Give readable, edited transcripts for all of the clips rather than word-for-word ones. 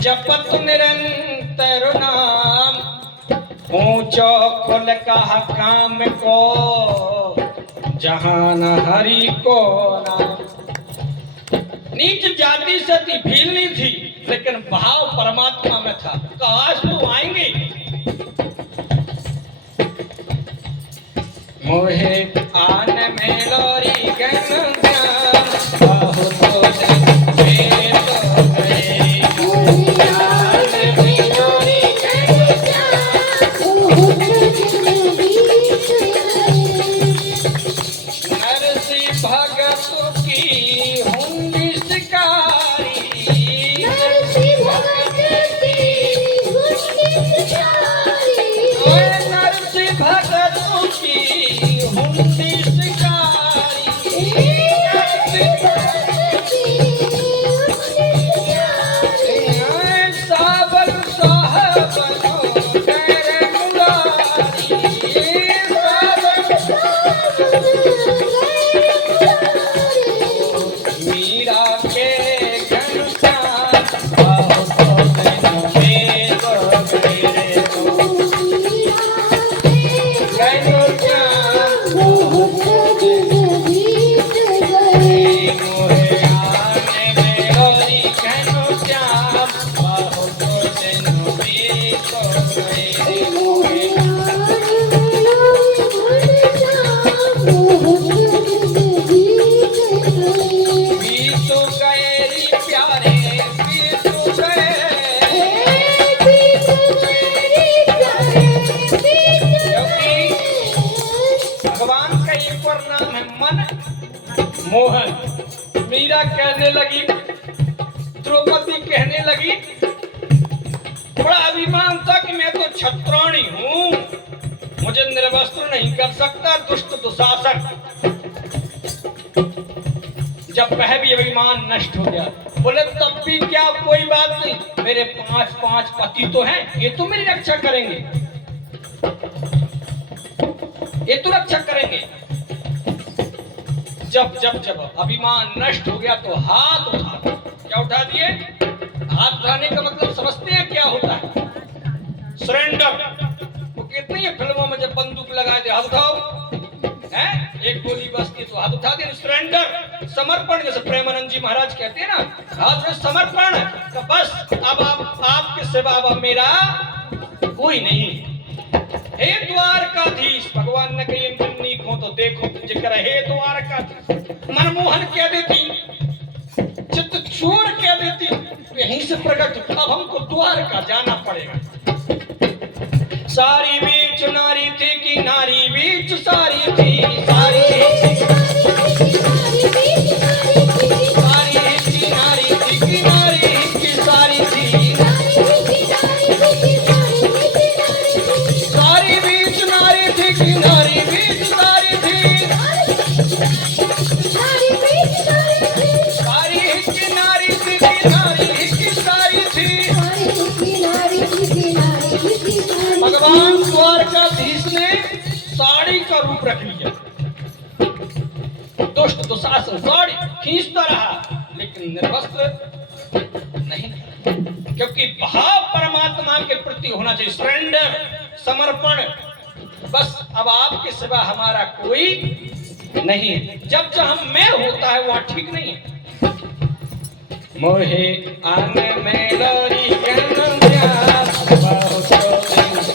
जपत निरंतर नाम, ऊंचो कुल कहा काम को, जहान हरि को नाम। नीच जाति से थी, भीलनी थी, लेकिन भाव परमात्मा में था। काश तो आएंगे। मोहे आन में लोरी गन ज्ञान, बहुत मेरे तो गए। मोहे आन में लोरी गन ज्ञान, नरसी भगत की हुंडी शिकारी, नरसी भगत की हुंडी शिकारी, नरसी भगत की हुंडी शिकारी, नरसी भगत की हुंडी शिकारी, सावन साहबनो तेरे मुरारी, सावन साहबनो मीरा के घनश्याम, बहुत मेरे गए। घनश्याम बहुत मोहे आने में लोरी घनश्याम, बहुत बीत गए। मोहे बीत गए प्यारे, बीत गए। क्योंकि भगवान का एक और नाम है मन मोहन। मीरा कहने लगी, द्रौपदी कहने लगी, बड़ा अभिमान था कि मैं तो छत्राणी हूँ, मुझे निर्वस्त्र नहीं कर सकता दुष्ट दुशासन। जब वह भी अभिमान नष्ट हो गया, बोले तब भी क्या, कोई बात नहीं, मेरे 5 पति तो हैं, ये तो मेरी रक्षा करेंगे, ये तो रक्षा करेंगे। जब जब जब अभिमान नष्ट हो गया तो हाथ उठा, क्या उठा दिए? हाथ उठाने का मतलब समझते हैं क्या होता है? सरेंडर। वो कहते हैं फिल्मों में जब बंदूक लगाए थे, हाथ उठाओ, हैं? एक गोली बसती तो हाथ उठा दे, सरेंडर, समर्पण। जैसे प्रेमानंद जी महाराज कहते हैं ना, हाथ में समर्पण, तो बस अब आपके सिवा अब मेरा कोई नहीं। हे द्वारकाधीश, भगवान ने कही मन्नी को तो देखो जिक्र, हे द्वारकाधीश। मनमोहन कह देती, चित्त चोर कह देती, यहीं से प्रकट, अब हमको द्वारका जाना पड़ेगा। सारी बीच नारी थी कि नारी बीच सारी थी, सारी नारी थी कि नारी की सारी थी, सारी बीच नारी थी कि नारी बीच सारी थी, सारी की नारी थी कि नारी की सारी थी। भगवान द्वारकाधीश ने साड़ी का रूप रख लिया। दुष्ट दुशासन साड़ी खींचता रहा, लेकिन निर्वस्त्र नहीं, क्योंकि भाव परमात्मा के प्रति होना चाहिए, सरेंडर, समर्पण। बस अब आपके सिवा हमारा कोई नहीं है। जब जहां मैं होता है वहां ठीक नहीं है। मोहे आने में लोरी गन ज्ञान, बहुत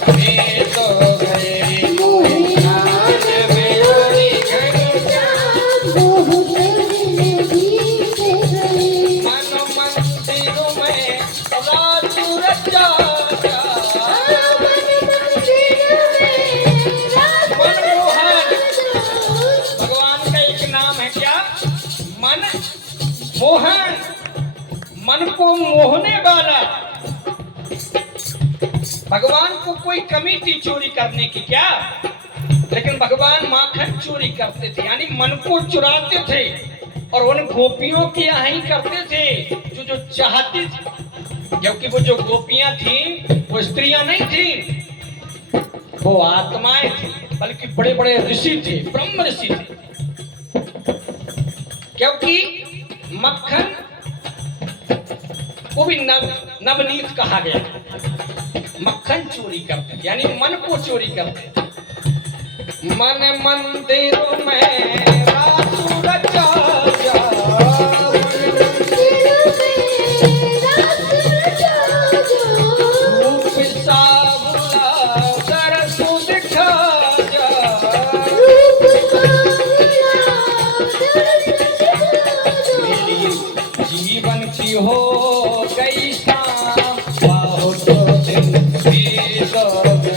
बीत गए। मोहे आने में लोरी गन ज्ञान, मन मंदिर में राजू रचा, भगवान का एक नाम है क्या? मन मोहन, मन को मोहने वाला। भगवान को कोई कमी थी चोरी करने की क्या? लेकिन भगवान माखन चोरी करते थे, यानी मन को चुराते थे, और उन गोपियों की यहाँ ही करते थे जो चाहती थी। क्योंकि वो जो गोपियां थी वो स्त्रियां नहीं थी, वो आत्माएं थी, बल्कि बड़े बड़े ऋषि थे, ब्रह्म ऋषि थे। क्योंकि मक्खन वो भी नवनीत कहा गया। मक्खन चोरी करते यानी मन को चोरी करते। मन मंदिर में रासु रचा जा, रूप सावला सरसु दिखा जा, मेरी जीवन की हो गई शाम, बहुत दिन बीत गए,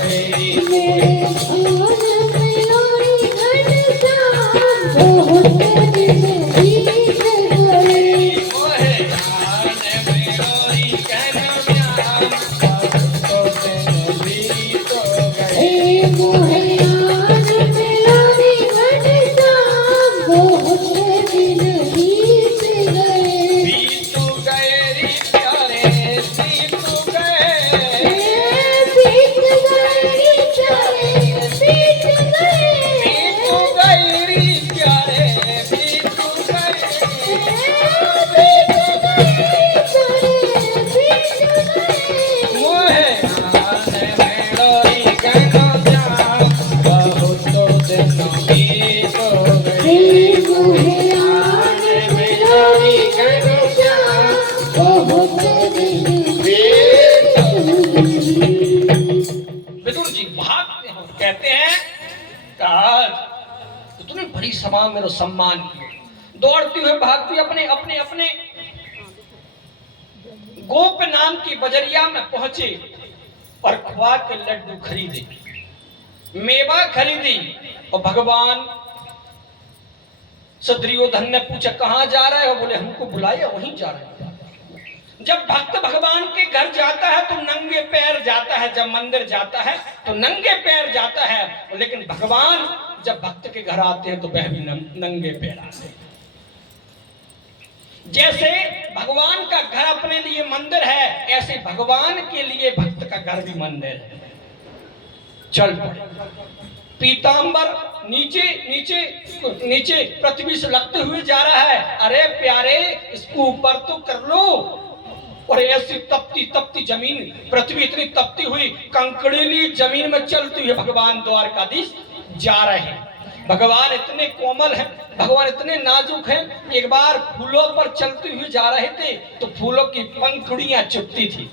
सभा में सम्मान किए, दौड़ती हुए भागती अपने अपने अपने गोप नाम की बजरिया में पहुंचे और खुआ के लड्डू खरीदे, मेवा खरीदी। और भगवान दुर्योधन ने पूछा कहां जा रहे हो? बोले हमको बुलाया वहीं जा रहे हैं। जब भक्त भगवान के घर जाता है तो नंगे पैर जाता है, जब मंदिर जाता है तो नंगे पैर जाता है, लेकिन भगवान जब भक्त के घर आते हैं तो वह भी नंगे पैर आते हैं। जैसे भगवान का घर अपने लिए मंदिर है, ऐसे भगवान के लिए भक्त का घर भी मंदिर है। चल पड़े, पीतांबर नीचे नीचे नीचे पृथ्वी से लगते हुए जा रहा है। अरे प्यारे इसको ऊपर तो कर लो। और ऐसी तपती तपती जमीन, पृथ्वी इतनी तपती हुई कंकड़ीली जमीन में चलती हुई भगवान द्वारकाधीश जा रहे हैं। भगवान इतने कोमल हैं, भगवान इतने नाजुक हैं। एक बार फूलों पर चलते हुए जा रहे थे तो फूलों की पंखुड़ियां चुभती थी,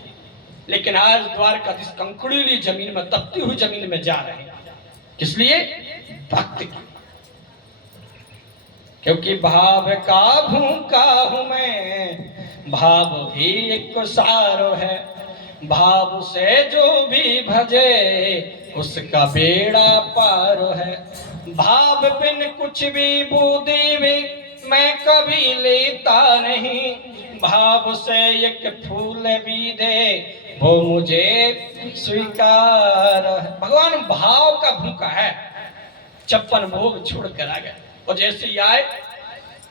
लेकिन आज द्वारकाधीश कंकड़ीली जमीन में, तपती हुई जमीन में जा रहे हैं। किस लिए? भक्त की। क्योंकि भाव का भूखा हूं मैं, भाव भी एक सारो है, भाव से जो भी भजे उसका बेड़ा पार है। भाव बिन कुछ भी बूंदी भी मैं कभी लेता नहीं, भाव से एक फूल भी दे वो मुझे स्वीकार है। भगवान भाव का भूखा है। 56 भोग छोड़ कर आ गए और जैसे ही आए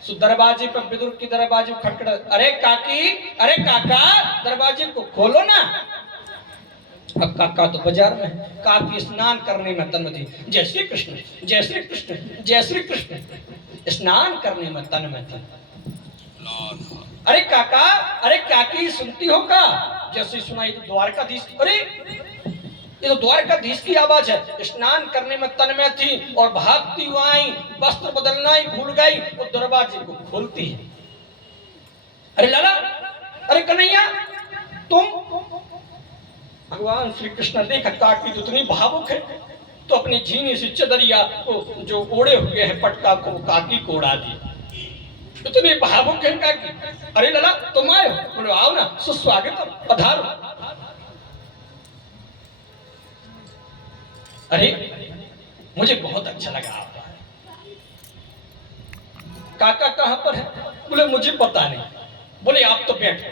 सो दरवाजे पर विदुर की दरवाजे खटखट, अरे काकी, अरे काका दरवाजे को खोलो ना। अब काका तो बाजार में, काकी स्नान करने में तन्म थी। जय श्री कृष्ण, जय श्री कृष्ण, जय श्री कृष्ण, स्नान करने में तन में थी। अरे काका, अरे काकी सुनती हो का? जैसे सुनाई तो द्वारकाधीश, अरे ये तो द्वारकाधीश की आवाज है। स्नान करने में तन में थी और भागती हुई आई, वस्त्र बदलना ही भूल गई और दरवाजे को खोलती है। अरे लाला, अरे कन्हैया तुम? भगवान श्री कृष्ण देखा काकी तो इतनी भावुक है तो अपनी झीनी सी चदरिया को जो ओढ़े हुए हैं पटका को काकी को उड़ा दिया। इतनी भावुक है काकी। अरे लाला तुम आए हो? बोले आओ ना, सुस्वागत, पधारो। अरे मुझे बहुत अच्छा लगा आपका। काका कहां पर है? बोले मुझे पता नहीं। बोले आप तो बैठो।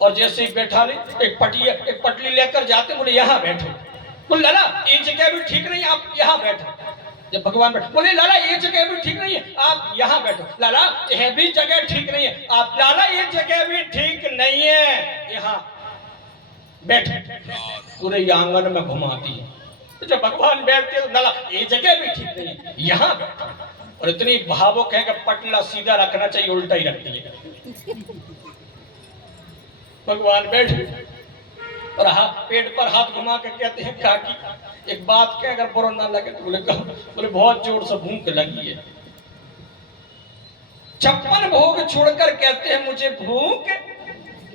और जैसे ही बैठा ले एक पटली लेकर जाते, बोले यहाँ बैठो। बोले लाला ये जगह भी ठीक नहीं, आप यहाँ बैठो। जब भगवान बैठे, बोले लाला ये जगह भी ठीक नहीं है, आप यहाँ बैठो। लाला यह भी जगह ठीक नहीं है, आप? लाला ये जगह भी ठीक नहीं है, यहाँ बैठे। पूरे आंगन में घुमाती है। तो जब भगवान बैठते तो लाला ये जगह भी ठीक नहीं है, यहाँ बैठो। और इतनी भावुक है कि पटला सीधा रखना चाहिए, उल्टा ही रखती है। भगवान बैठे और पेट पर हाथ घुमा के कहते हैं काकी एक बात कह, अगर बुरा ना लगे तो। बोले कहो। बोले बहुत जोर से भूख लगी है। 56 भोग छोड़कर कहते हैं मुझे भूख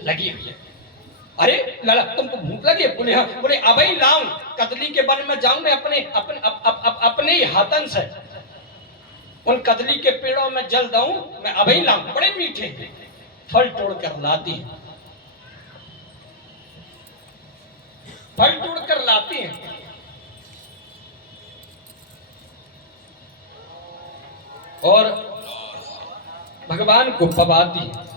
लगी हुई है। अरे लाला तुमको भूख लगी है? बोले हाँ। बोले अब ही लाऊं, कदली के वन में जाऊं मैं अपने अपने अपने ही हाथन से उन कदली के पेड़ों में जल दूं, मैं अब ही लाऊं। बड़े मीठे फल तोड़कर लाती है, फल तोड़कर लाती हैं और भगवान को पवाती है।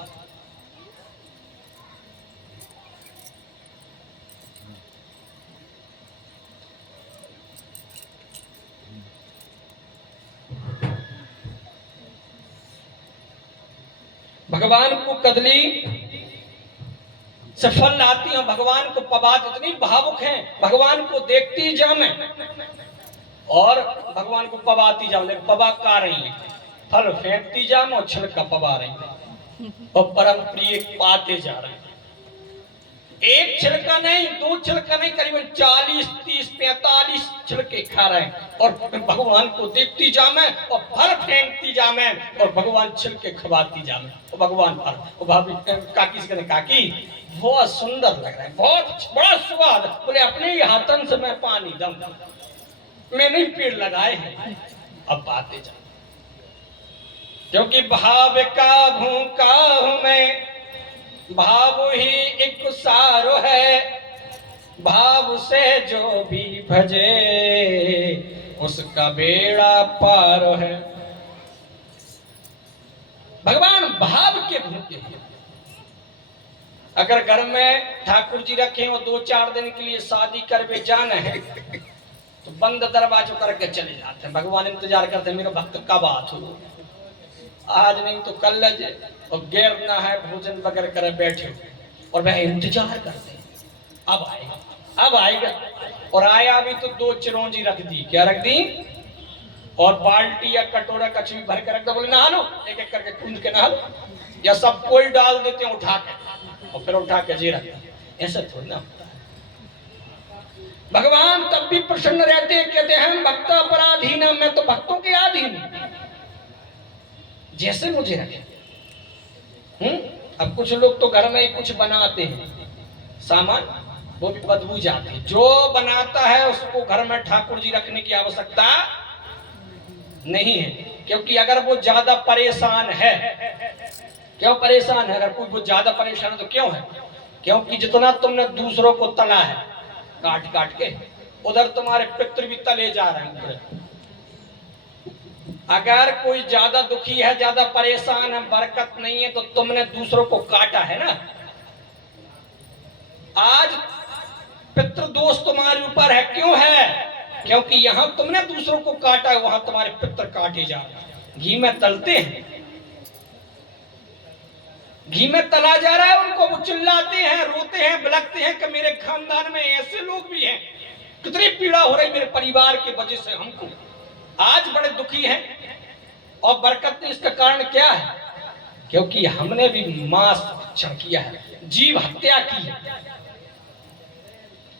भगवान को कदली से फल लाती हैं, भगवान को पवात, इतनी भावुक हैं, भगवान को देखती जामे और भगवान को पवाती जाओ। पवा का रही है, फल फेंकती जाम और छिलका पवा रही है और परम प्रिय पाते जा रहे हैं। एक छिलका नहीं, 2 छिलका नहीं, करीबन 40, 30, 45 छिलके खा रहे हैं और भगवान को देखती जामे और फल फेंकती जामे और भगवान छिलके खवाती जामे और भगवान फल। और भाभी काकी से कहते काकी बहुत सुंदर लग रहा है, बहुत बड़ा स्वाद। बोले अपने ही हाथन से मैं पानी दम, मैंने ही पेड़ लगाए हैं, अब पाते जा। क्योंकि भाव का भूखा हूं मैं, भाव ही एक सारो है, भाव से जो भी भजे उसका बेड़ा पार है। भगवान भाव के भूखे हैं। अगर घर में ठाकुर जी रखे और 2-4 दिन के लिए शादी करके जाना है तो बंद दरवाजों करके चले जाते हैं। भगवान इंतजार करते हैं मेरा भक्त कब आत हो, आज नहीं तो कल लजे, और गैर ना है भोजन वगैरह करे बैठे और वह इंतजार करते हैं अब आएगा, अब आएगा। और आया भी तो 2 चिरौंजी रख दी, क्या रख दी, और बाल्टी या कटोरा कचवी भर के रख दो। बोले नहा लो, एक एक करके कूद के नहा लो, या सब कोई डाल देते हैं उठा के और फिर उठा के जी रखते हैं। ऐसा थोड़ी ना होता है। भगवान तब भी प्रसन्न रहते हैं, कहते हैं हम भक्त अपराधीन, मैं तो भक्तों के अधीन, जैसे मुझे रखे। अब कुछ लोग तो घर में ही कुछ बनाते हैं सामान, वो भी बदबू जाते हैं। जो बनाता है उसको घर में ठाकुर जी रखने की आवश्यकता नहीं है, क्योंकि अगर वो ज्यादा परेशान है, क्यों परेशान है, अगर कोई वो ज्यादा परेशान है तो क्यों है, क्योंकि जितना तुमने दूसरों को तला है काट काट के, उधर तुम्हारे पितृ भी तले जा रहे हैं। अगर कोई ज्यादा दुखी है, ज्यादा परेशान है, बरकत नहीं है, तो तुमने दूसरों को काटा है ना। आज पितृ दोष तुम्हारे ऊपर है, क्यों है, क्योंकि यहां तुमने दूसरों को काटा है, वहां तुम्हारे पितृ काटे जा रहे हैं। घी में तलते हैं, घी में तला जा रहा है उनको, वो चिल्लाते हैं, रोते हैं, बिलखते हैं कि मेरे खानदान में ऐसे लोग भी हैं, कितनी पीड़ा हो रही मेरे परिवार की वजह से, हमको आज बड़े दुखी हैं। और बरकत नहीं, इसका कारण क्या है, क्योंकि हमने भी मांस भक्षण किया है, जीव हत्या की है।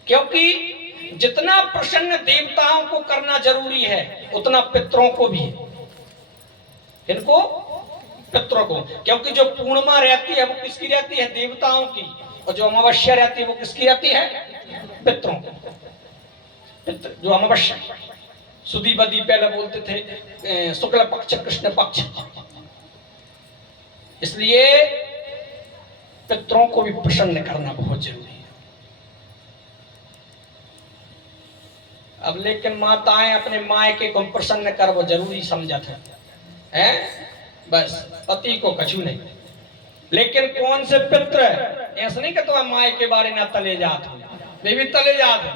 क्योंकि जितना प्रसन्न देवताओं को करना जरूरी है उतना पितरों को भी है, इनको पितरों को। क्योंकि जो पूर्णिमा रहती है वो किसकी रहती है, देवताओं की, और जो अमावस्या रहती है वो किसकी रहती है, पितरों को। पितर जो अमावस्या, सुदी बदी पहले बोलते थे, शुक्ल पक्ष कृष्ण पक्ष, इसलिए पितरों को भी प्रसन्न करना बहुत जरूरी है। अब लेकिन माताएं अपने मायके को प्रसन्न कर वो जरूरी समझा था, हैं, बस पति को कछु नहीं। लेकिन कौन से पित्र, ऐसा नहीं कि तुम माय के बारे में तले जात हो, वे भी तले जात है,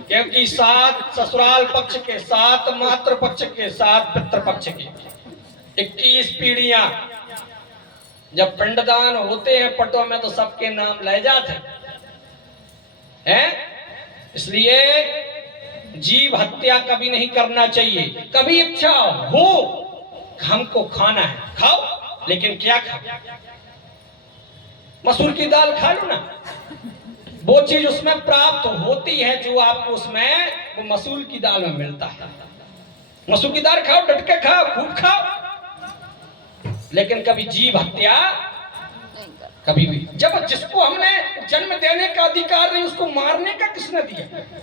क्योंकि 7 ससुराल पक्ष के, 7 मातृ पक्ष के, 7 पितृ पक्ष के, 21 पीढ़ियां। जब पिंडदान होते हैं पटों में तो सबके नाम ले जाते हैं। इसलिए जीव हत्या कभी नहीं करना चाहिए। कभी इच्छा हो हमको खाना है खाओ, लेकिन क्या खाओ, मसूर की दाल खा लो ना, वो चीज उसमें प्राप्त होती है जो आपको उसमें वो मसूर की दाल में मिलता है। मसूर की दाल खाओ, डट के खाओ, खूब खाओ, लेकिन कभी जीव हत्या कभी भी। जब जिसको हमने जन्म देने का अधिकार नहीं, उसको मारने का किसने दिया?